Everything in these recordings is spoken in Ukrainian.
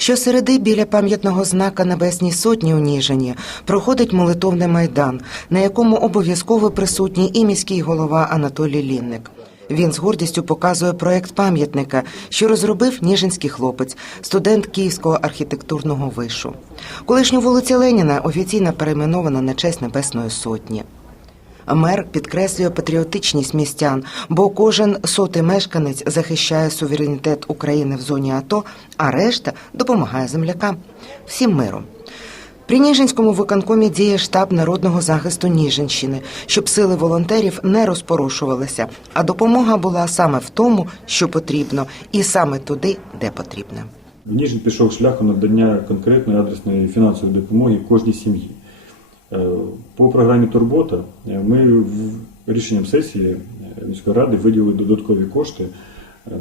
Щосереди біля пам'ятного знака Небесній Сотні у Ніжині проходить молитовний майдан, на якому обов'язково присутній і міський голова Анатолій Лінник. Він з гордістю показує проект пам'ятника, що розробив ніжинський хлопець, студент Київського архітектурного вишу. Колишню вулицю Леніна офіційно перейменовано на честь Небесної Сотні. Мер підкреслює патріотичність містян, бо кожен сотий мешканець захищає суверенітет України в зоні АТО, а решта допомагає землякам. Всім миром. При Ніжинському виконкомі діє штаб народного захисту Ніжинщини, щоб сили волонтерів не розпорошувалися, а допомога була саме в тому, що потрібно, і саме туди, де потрібно. Ніжин пішов шляхом надання конкретної адресної фінансової допомоги кожній сім'ї. Е, По програмі Турбота е, ми рішенням сесії е, міської ради виділили додаткові кошти.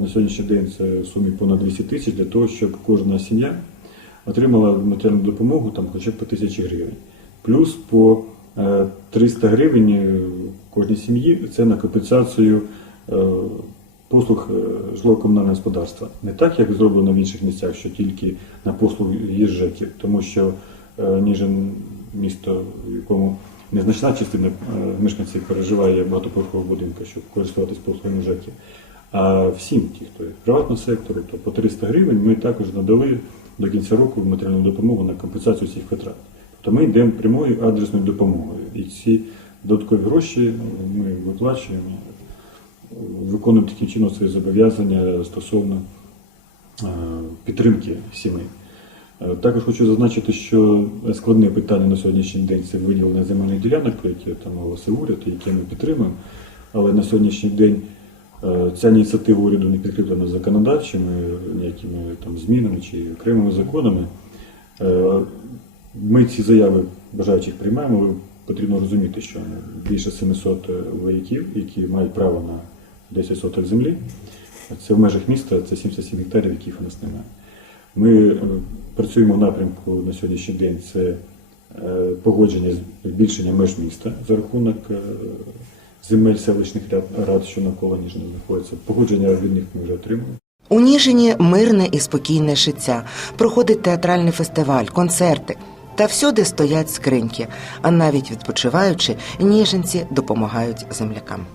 На сьогоднішній день це в сумі понад 200 тисяч для того, щоб кожна сім'я отримала матеріальну допомогу там, хоча б по тисячі гривень. Плюс по е, 300 гривень кожній сім'ї це на компенсацію послуг житлово-комунального господарства. Не так, як зроблено в інших місцях, що тільки на послуги їжджеків, тому що Ніжин місто, в якому незначна частина е, мешканців переживає в багатоповерхових будинках, щоб користуватись послугами ЖЕКів. А всім ті, хто є приватного сектору, то по 300 гривень ми також надали до кінця року матеріальну допомогу на компенсацію цих витрат. Тобто ми йдемо прямою адресною допомогою. І ці додаткові гроші ми виплачуємо, виконуємо таким чином свої зобов'язання стосовно е, підтримки сімей. Е, Також хочу зазначити, що складне питання на сьогоднішній день це виділення земельних ділянок, про які там оголосив уряд, які ми підтримуємо. Але на сьогоднішній день е, ця ініціатива уряду не підкріплена законодавчими ніякими там змінами чи окремими законами. Е, Ми ці заяви бажаючих приймаємо, потрібно розуміти, що більше 700 вояків, які мають право на 10 соток землі, це в межах міста, це 77 гектарів, яких у нас немає. Ми працюємо в напрямку на сьогоднішній день. Це е, погодження збільшення меж міста за рахунок е, земель селищних рад, що навколо Ніжини знаходяться. Погодження від них ми вже отримали. У Ніжині мирне і спокійне життя. Проходить театральний фестиваль, концерти. Та всюди стоять скриньки, а навіть відпочиваючи, ніженці допомагають землякам.